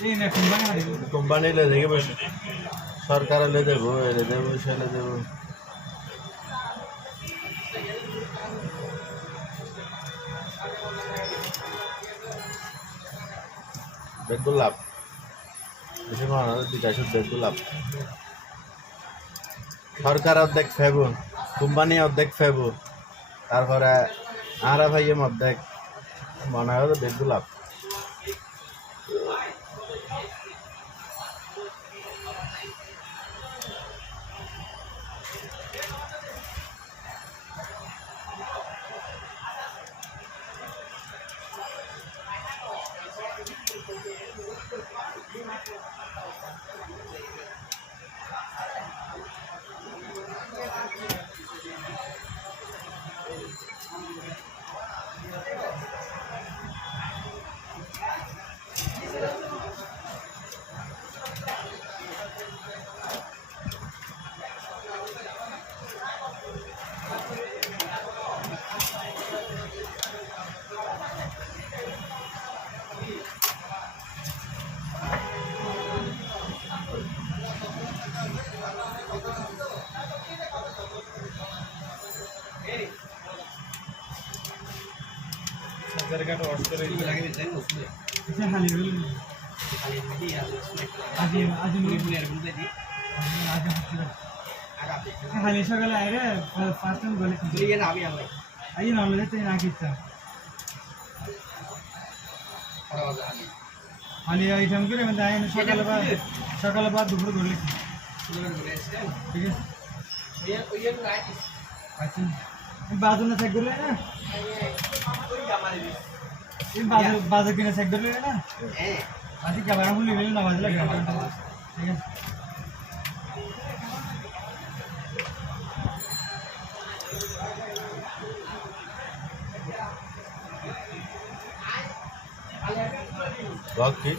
company লে দেখে বসে সরকার লে দেবো এলে দেবো সেলে দেবো দেখবো লাভ বেশি মনে বিকাশ দেখবো লাভ সরকার অর্ধেক ফেবো কোম্পানি অর্ধেক ফেবো তারপরে আরা ভাইয়ের অর্ধেক মনে হয় দেখবো লাভ सरकार ऑर्डर करे लगे नहीं चाहिए उसमें इसे हाली बोल खाली नहीं यार आज नहीं प्लेयर बोलते थे आज आगा हाली सगळे आहे रे फास्ट टाइम गोल तो ये ना अभी हम आई नॉलेज ते ना किच्चा हाली आइटम करे म्हणजे आहे सकाळ बाद दुपार गोल ठीक है ये तो राइट अच्छा बाजूला चेक करले ना इन बाजू किने चेक करले ना आधी कॅमेरा फुल लिहिलेलं ना बाजूला घ्या ठीक आहे बाकी